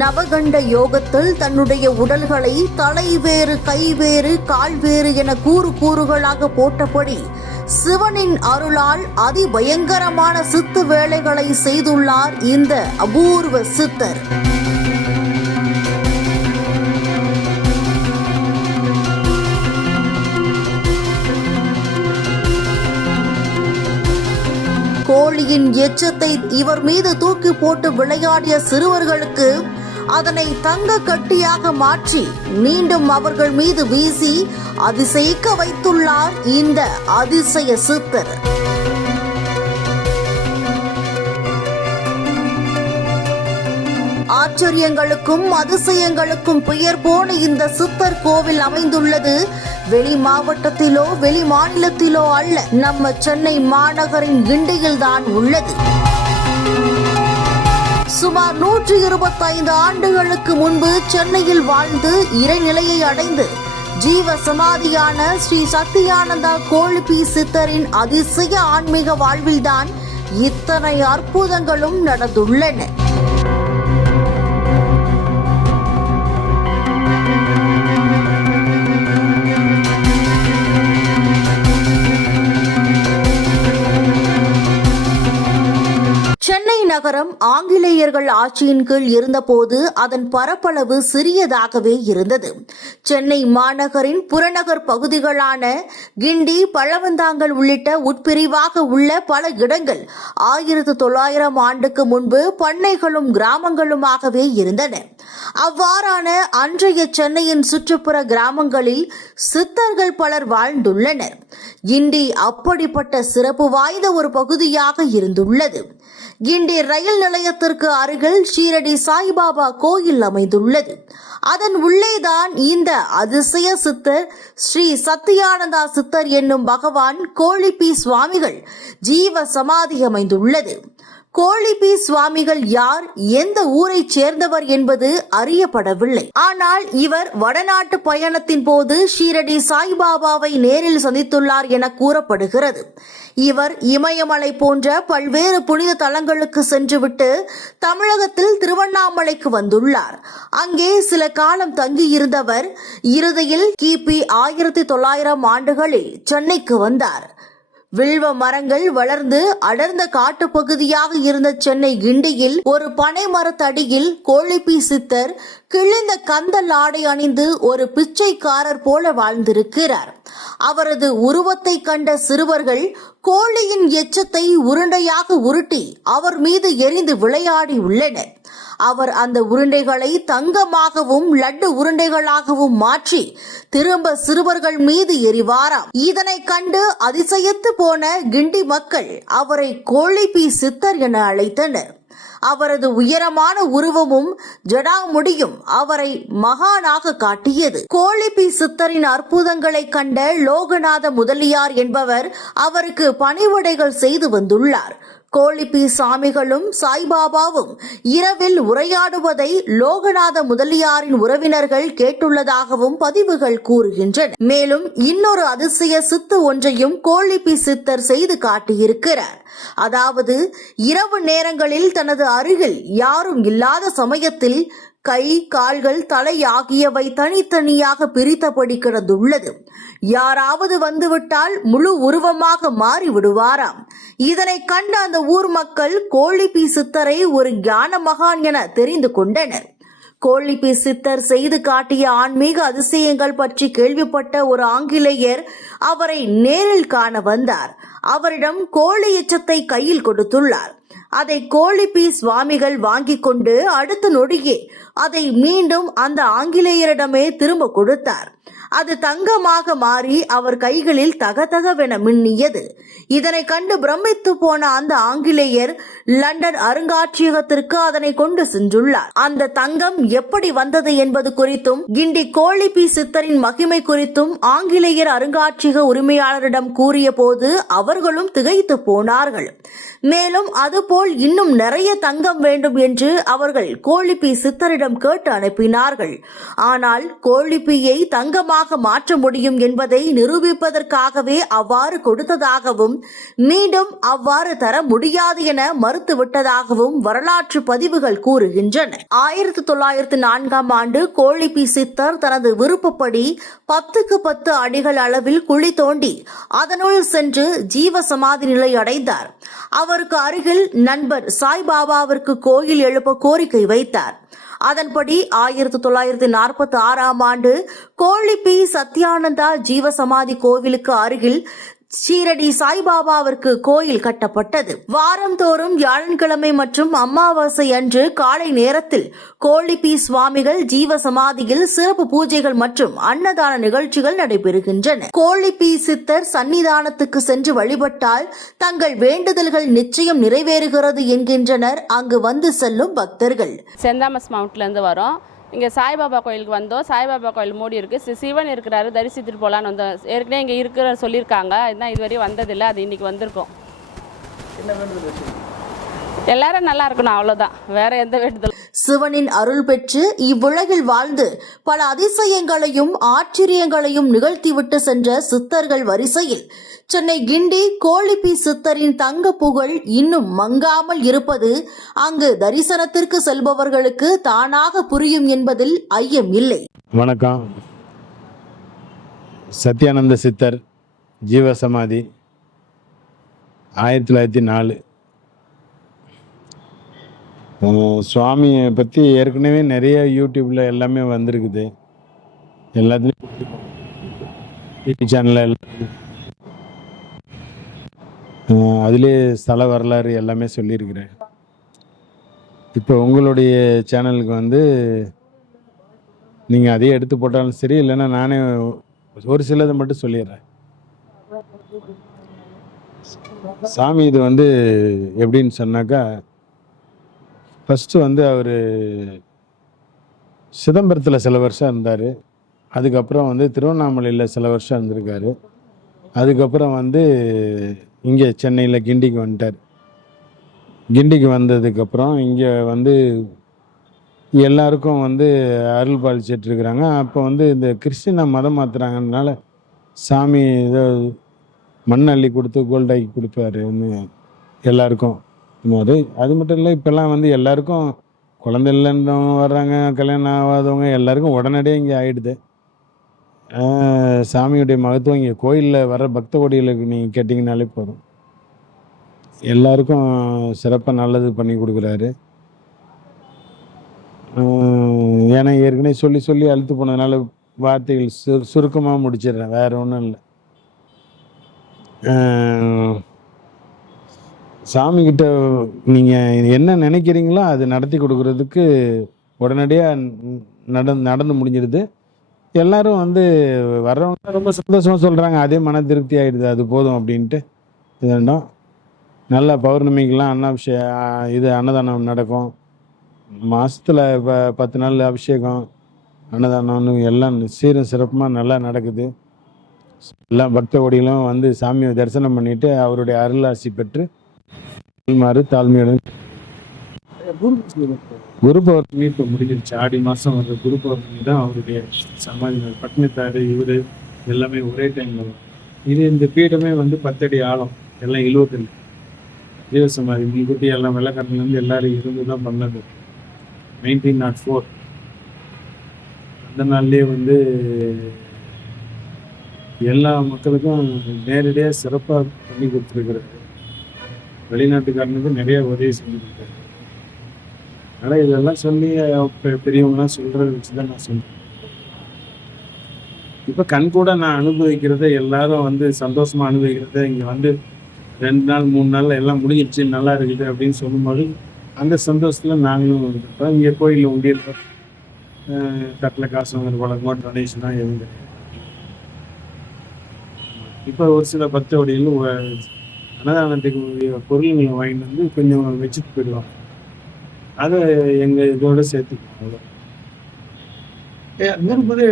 நவகண்ட யோகத்தில் தன்னுடைய உடல்களை தலைவேறு கைவேறு கால்வேறு என கூறுகளாக போட்டபடி சிவனின் அருளால் அதிபயங்கரமான சித்து வேலைகளை செய்துள்ளார் இந்த அபூர்வ சித்தர். கோழியின் எச்சத்தை இவர் மீது தூக்கி போட்டு விளையாடிய சிறுவர்களுக்கு அதனை தங்க கட்டியாக மாற்றி மீண்டும் அவர்கள் மீது வீசி அதிசயிக்க வைத்துள்ளார் இந்த அதிசய சித்தர். ஆச்சரியங்களுக்கும் அதிசயங்களுக்கும் பெயர் போன இந்த சித்தர் கோவில் அமைந்துள்ளது வெளி மாவட்டத்திலோ வெளி மாநிலத்திலோ அல்ல, நம்ம சென்னை மாநகரின் கிண்டியில் தான் உள்ளது. சுமார் 125 ஆண்டுகளுக்கு முன்பு சென்னையில் வாழ்ந்து இறைநிலையை அடைந்து ஜீவ சமாதியான ஸ்ரீ சத்தியானந்தா கோழிப்பி சித்தரின் அதிசய ஆன்மீக வாழ்வில்தான் இத்தனை அற்புதங்களும் நடந்துள்ளன. சென்னை நகரம் ஆங்கிலேயர்கள் ஆட்சியின் கீழ் இருந்தபோது அதன் பரப்பளவு சிறியதாகவே இருந்தது. சென்னை மாநகரின் புறநகர் பகுதிகளான கிண்டி, பழவந்தாங்கல் உள்ளிட்ட உட்பிரிவாக உள்ள பல இடங்கள் 1900 ஆண்டுக்கு முன்பு பண்ணைகளும் கிராமங்களுமாகவே இருந்தன. அவ்வாறான அன்றைய சென்னையின் சுற்றுப்புற கிராமங்களில் சித்தர்கள் பலர் வாழ்ந்துள்ளனர். கிண்டி அப்படிப்பட்ட சிறப்பு வாய்ந்த ஒரு பகுதியாக இருந்துள்ளது. கிண்டி ரயில் நிலையத்திற்கு அருகில் ஷீரடி சாய்பாபா கோயில் அமைந்துள்ளது. அதன் உள்ளேதான் இந்த அதிசய சித்தர் ஸ்ரீ சத்தியானந்தா சித்தர் என்னும் பகவான் கோழிப்பி சுவாமிகள் ஜீவ சமாதி அமைந்துள்ளது. கோழிப்பி சுவாமிகள் யார், எந்த ஊரை சேர்ந்தவர் என்பது அறியப்படவில்லை. ஆனால் இவர் வடநாட்டு பயணத்தின் போது ஷீரடி சாய்பாபாவை நேரில் சந்தித்துள்ளார் என கூறப்படுகிறது. இவர் இமயமலை போன்ற பல்வேறு புனித தலங்களுக்கு சென்றுவிட்டு தமிழகத்தில் திருவண்ணாமலைக்கு வந்துள்ளார். அங்கே சில காலம் தங்கியிருந்தவர் இறுதியில் கிபி 1900 ஆண்டுகளில் சென்னைக்கு வந்தார். வில்வ மரங்கள் வளர்ந்து அடர்ந்த காட்டுப்பகுதியாக இருந்த சென்னை கிண்டியில் ஒரு பனை மரத்தடியில் கோழிப்பி சித்தர் கிழிந்த கந்தல் ஆடை அணிந்து ஒரு பிச்சைக்காரர் போல வாழ்ந்திருக்கிறார். அவரது உருவத்தை கண்ட சிறுவர்கள் கோழியின் எச்சத்தை உருண்டையாக உருட்டி அவர் மீது எரிந்து விளையாடி உள்ளனர். அவர் அந்த உருண்டைகளை தங்கமாகவும் லட்டு உருண்டைகளாகவும் மாற்றி திரும்ப சிறுவர்கள் மீது எரிவாராம். இதனை கண்டு அதிசயித்து போன கிண்டி மக்கள் அவரை கோழிப்பி சித்தர் என அழைத்தனர். அவரது உயரமான உருவமும் ஜடாமுடியும் அவரை மகானாக காட்டியது. கோழிப்பி சித்தரின் அற்புதங்களை கண்ட லோகநாத முதலியார் என்பவர் அவருக்கு பணிவிடைகள் செய்து வந்துள்ளார். கோழிப்பி சாமிகளும் சாய்பாபாவும் இரவில் உரையாடுவதை லோகநாத முதலியாரின் உறவினர்கள் கேட்டுள்ளதாகவும் பதிவுகள் கூறுகின்றன. மேலும் இன்னொரு அதிசய சித்து ஒன்றையும் கோழிப்பி சித்தர் செய்து காட்டியிருக்கிறார். அதாவது இரவு நேரங்களில் தனது அருகில் யாரும் இல்லாத சமயத்தில் கை, கால்கள், தலை ஆகியவை தனித்தனியாக பிரித்தபடி கிடந்துள்ளது. யாராவது வந்துவிட்டால் முழு உருவமாக மாறி விடுவாராம். இதனை கண்ட அந்த ஊர் மக்கள் கோழிப்பி சித்தரை ஒரு ஞான மகான் என தெரிந்து கொண்டனர். கோழிப்பி சித்தர் செய்து காட்டிய ஆன்மீக அதிசயங்கள் பற்றி கேள்விப்பட்ட ஒரு ஆங்கிலேயர் அவரை நேரில் காண வந்தார். அவரிடம் கோழி எச்சத்தை கையில் கொடுத்துள்ளார். அதை கோழிப்பி சுவாமிகள் வாங்கிக் கொண்டு அடுத்த நொடியே அதை மீண்டும் அந்த ஆங்கிலேயரிடமே திரும்ப கொடுத்தார். அது தங்கமாக மாறி அவர் கைகளில் தகதகவென மின்னியது. இதனை கண்டு பிரமித்து போன அந்த ஆங்கிலேயர் லண்டன் அருங்காட்சியகத்திற்கு அதனை கொண்டு சென்றுள்ளார். அந்த தங்கம் எப்படி வந்தது என்பது குறித்தும் கிண்டி கோழிப்பி சித்தரின் மகிமை குறித்தும் ஆங்கிலேயர் அருங்காட்சியக உரிமையாளரிடம் கூறிய போது அவர்களும் திகைத்து போனார்கள். மேலும் அதுபோல் இன்னும் நிறைய தங்கம் வேண்டும் என்று அவர்கள் கோழிப்பி சித்தரிடம் கேட்டு அனுப்பினார்கள். ஆனால் கோழிப்பியை தங்கமாக நிச்சயமாக மாற்ற முடியும் என்பதை நிரூபிப்பதற்காகவே அவ்வாறு கொடுத்ததாகவும் மீண்டும் அவ்வாறு தர முடியாது என மறுத்துவிட்டதாகவும் வரலாற்று பதிவுகள் கூறுகின்றன. 1904ஆம் ஆண்டு கோழிப்பி சித்தர் தனது விருப்பப்படி 10க்கு 10 அடிகள் அளவில் குழி தோண்டி அதனுள் சென்று ஜீவ சமாதி நிலை அடைந்தார். அவருக்கு அருகில் நண்பர் சாய்பாபாவிற்கு கோயில் எழுப்ப கோரிக்கை வைத்தார். அதன்படி 1946ஆம் ஆண்டு கோழிப்பி சத்யானந்தா ஜீவசமாதி கோவிலுக்கு அருகில் ஷீரடி சாய்பாபாவிற்கு கோயில் கட்டப்பட்டது. வாரந்தோறும் வியாழன்கிழமை மற்றும் அமாவாசை அன்று காலை நேரத்தில் கோழிப்பி சுவாமிகள் ஜீவசமாதியில் சிறப்பு பூஜைகள் மற்றும் அன்னதான நிகழ்ச்சிகள் நடைபெறுகின்றன. கோழிப்பி சித்தர் சன்னிதானத்துக்கு சென்று வழிபட்டால் தங்கள் வேண்டுதல்கள் நிச்சயம் நிறைவேறுகிறது என்கின்றனர் அங்கு வந்து செல்லும் பக்தர்கள். சென்ட் தாமஸ் மவுண்ட்ல இருந்து வரோம். இங்கே சாய்பாபா கோயிலுக்கு வந்தோம். சாய்பாபா கோயில் மூடி இருக்குது. சிவன் இருக்கிறாரு, தரிசித்துட்டு போகலான்னு வந்தோம். ஏற்கனவே இங்கே இருக்கிற சொல்லியிருக்காங்க, இதுதான் இதுவரையும் வந்ததில்லை. அது இன்றைக்கி வந்திருக்கோம். எல்லாரும் நல்லா இருக்கணும், அவ்வளோதான், வேற எந்த வேண்டுதல். சிவனின் அருள் பெற்று இவ்வுலகில் வாழ்ந்து பல அதிசயங்களையும் ஆச்சரியங்களையும் நிகழ்த்திவிட்டு சென்ற சித்தர்கள் வரிசையில் சென்னை கிண்டி கோழிப்பி சித்தரின் தங்க புகழ் இன்னும் மங்காமல் இருப்பது அங்கு தரிசனத்திற்கு செல்பவர்களுக்கு தானாக புரியும் என்பதில் ஐயம் இல்லை. வணக்கம். சத்யானந்த சித்தர் ஜீவசமாதி 1904. சுவாமியை பற்றி ஏற்கனவே நிறைய யூடியூப்பில் எல்லாமே வந்திருக்குது. எல்லாத்துலேயும் டிவி சேனலில் அதிலே ஸ்தல வரலாறு எல்லாமே சொல்லியிருக்கிறேன். இப்போ உங்களுடைய சேனலுக்கு வந்து நீங்கள் அதையே எடுத்து போட்டாலும் சரி, இல்லைன்னா நானே ஒரு சிலதை மட்டும் சொல்லிடுறேன். சாமி இது வந்து எப்படின்னு சொன்னாக்கா, ஃபஸ்ட்டு வந்து அவர் சிதம்பரத்தில் சில வருஷம் இருந்தார். அதுக்கப்புறம் வந்து திருவண்ணாமலையில் சில வருஷம் இருந்திருக்காரு. அதுக்கப்புறம் வந்து இங்கே சென்னையில் கிண்டிக்கு வந்துட்டார். கிண்டிக்கு வந்ததுக்கப்புறம் இங்கே வந்து எல்லாருக்கும் வந்து அருள் பாலிச்சிட்ருக்குறாங்க. அப்போ வந்து இந்த கிறிஸ்டினை மதம் மாற்றுறாங்கனால சாமி ஏதோ மண் அள்ளி கொடுத்து கோல்டாக்கி கொடுப்பாருன்னு எல்லாருக்கும். அது மட்டும் இல்லை, இப்போல்லாம் வந்து எல்லாருக்கும் குழந்தை இல்லைன்றவங்க வர்றாங்க, கல்யாணம் ஆகாதவங்க எல்லாருக்கும் உடனடியே இங்கே ஆகிடுது. சாமியுடைய மகத்துவம் இங்கே கோயிலில் வர பக்த கோடிகளுக்கு நீங்கள் கேட்டிங்கனாலே போதும், எல்லாருக்கும் சிறப்பாக நல்லது பண்ணி கொடுக்குறாரு. ஏன்னா ஏற்கனவே சொல்லி சொல்லி அழுத்து போனதுனால வார்த்தைகள் சுருக்கமாக முடிச்சிடுறேன், வேறு ஒன்றும் இல்லை. சாமிக்கிட்ட நீங்கள் என்ன நினைக்கிறீங்களோ அது நடத்தி கொடுக்குறதுக்கு உடனடியாக நடந்து முடிஞ்சிடுது. எல்லாரும் வந்து வர்றவங்க ரொம்ப சந்தோஷமாக சொல்கிறாங்க, அதே மன திருப்தி ஆகிடுது, அது போதும் அப்படின்ட்டு. இதுண்டோம் நல்லா பௌர்ணமிக்கெலாம் அன்னதானம் நடக்கும். மாதத்தில் 10 நாள் அபிஷேகம், அன்னதானம்னு எல்லாம் சீரும் சிறப்புமாக நல்லா நடக்குது. எல்லா பக்த கோடிகளும் வந்து சாமியை தரிசனம் பண்ணிவிட்டு அவருடைய அருளாசி பெற்று தாழ்மையுடன். குரு பௌர்ணமி இப்போ முடிஞ்சிருச்சு. ஆடி மாதம் வர குரு பௌர்ணமி தான் அவருடைய சமாதி. பட்டினத்தாரு இவர் எல்லாமே ஒரே டைமில் வரும். இந்த பீடமே வந்து 10 அடி ஆழம், எல்லாம் 70 ஜீவசமாதி முன்கூட்டி எல்லாம் வெள்ளக்காரன்லேருந்து எல்லாரும் இருந்து தான் பண்ணது. 1904 அந்த நாள்லேயே வந்து எல்லா மக்களுக்கும் நேரடியாக சிறப்பாக பண்ணி கொடுத்துருக்குறாரு. வெளிநாட்டுக்காரனுக்கு நிறைய உதவி செஞ்சுருக்காரு. அதனால் இதெல்லாம் சொல்லி பெரியவங்களாம் சொல்கிறத வச்சு தான் நான் சொல்கிறேன். இப்போ கண் கூட நான் அனுபவிக்கிறத, எல்லாரும் வந்து சந்தோஷமாக அனுபவிக்கிறத, இங்கே வந்து 2 நாள் 3 நாள் எல்லாம் முடிஞ்சிருச்சு நல்லா இருக்குது அப்படின்னு சொல்லும்போது அந்த சந்தோஷத்தில் நாங்களும் வந்துருப்போம். இங்கே கோயிலில் உண்டியிருப்போம், தட்டில் காசு வாங்குற பழக்கம், டொனேஷனாக எதுவும் கிடையாது. இப்போ ஒரு சில பக்தவடிகளும் அன்னதானத்துக்கு பொருள்களை வாங்கிட்டு வந்து கொஞ்சம் வச்சுட்டு போயிடுவாங்க. அதை எங்கள் இதோட சேர்த்துக்குவோம். அவ்வளோ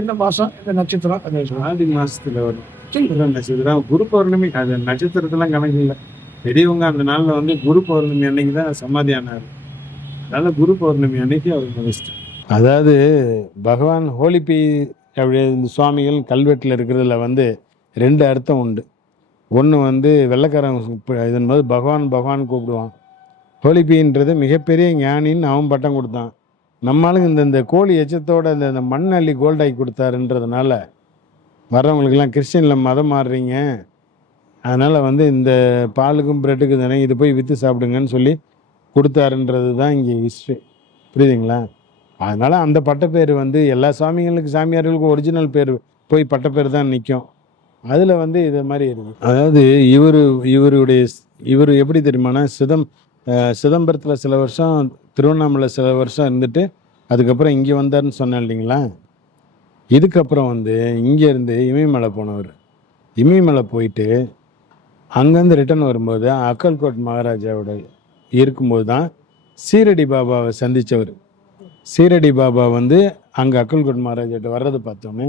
என்ன மாதம் என்ன நட்சத்திரம்? ஆடி மாதத்தில் வரும் நட்சத்திரம் குரு பௌர்ணமி. அது நட்சத்திரத்தெல்லாம் கணக்கு இல்லை. பெரியவங்க அந்த நாளில் வந்து குரு பௌர்ணமி அன்னைக்கு தான் சமாதி ஆனார். அதனால குரு பௌர்ணமி அன்னைக்கு அவர் மதிச்சிட்டார். அதாவது பகவான் ஹோலிபி அப்படி இந்த சுவாமிகள் கல்வெட்டில் இருக்கிறதுல வந்து 2 அர்த்தம் உண்டு. ஒன்று வந்து வெள்ளைக்காரன் இதன் போது பகவான் கூப்பிடுவான். ஹோலிபின்றது மிகப்பெரிய ஞானின்னு அவன் பட்டம் கொடுத்தான். நம்மளுக்கு இந்த கோழி எச்சத்தோட இந்த மண் அள்ளி கோல்டாகி கொடுத்தாருன்றதுனால வர்றவங்களுக்கெல்லாம் கிறிஸ்டினில் மதம் மாறுறீங்க, அதனால் வந்து இந்த பாலுக்கும் பிரெட்டுக்கும் தானே இது போய் விற்று சாப்பிடுங்கன்னு சொல்லி கொடுத்தாருன்றது தான் இங்கே ஹிஸ்ட்ரி. புரியுதுங்களா? அதனால் அந்த பட்டப்பேர் வந்து எல்லா சாமியார்களுக்கும் ஒரிஜினல் பேர் போய் பட்டப்பேர் தான் நிற்கும். அதில் வந்து இது மாதிரி இருக்குது. அதாவது இவர் எப்படி தெரியுமானா, சிதம்பரத்தில் சில வருஷம், திருவண்ணாமலை சில வருஷம் இருந்துட்டு அதுக்கப்புறம் இங்கே வந்தார்னு சொன்னேன் இல்லைங்களா? இதுக்கப்புறம் வந்து இங்கேருந்து இமயமலை போனவர். இமயமலை போயிட்டு அங்கேருந்து ரிட்டர்ன் வரும்போது அக்கல்கோட் மகாராஜாவோட இருக்கும்போது தான் சீரடி பாபாவை சந்தித்தவர். சீரடி பாபா வந்து அங்கே அக்கல்கோட் மகாராஜாட்ட வர்றதை பார்த்தோன்னே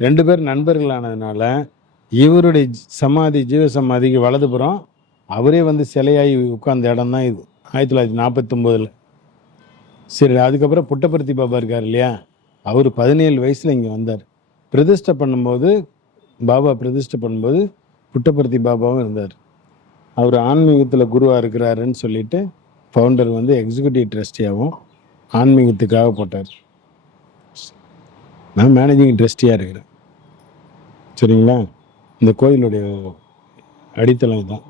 2 பேர் நண்பர்களானதுனால இவருடைய சமாதி, ஜீவ சமாதிக்கு வலதுபுறம் அவரே வந்து சிலையாகி உட்கார்ந்த இடம் தான் இது, 1949. சரி, அதுக்கப்புறம் புட்டபர்த்தி பாபா இருக்கார் இல்லையா, அவர் 17 வயசில் இங்கே வந்தார். பாபா பிரதிஷ்டை பண்ணும்போது புட்டபர்த்தி பாபாவும் இருந்தார். அவர் ஆன்மீகத்தில் குருவாக இருக்கிறாருன்னு சொல்லிட்டு ஃபவுண்டர் வந்து எக்ஸிக்யூட்டிவ் ட்ரஸ்டியாகவும் ஆன்மீகத்துக்காக போட்டார். நான் மேனேஜிங் ட்ரஸ்டியாக இருக்கிறேன். சரிங்களா? இந்த கோயிலுடைய அடித்தளம் இதுதான்.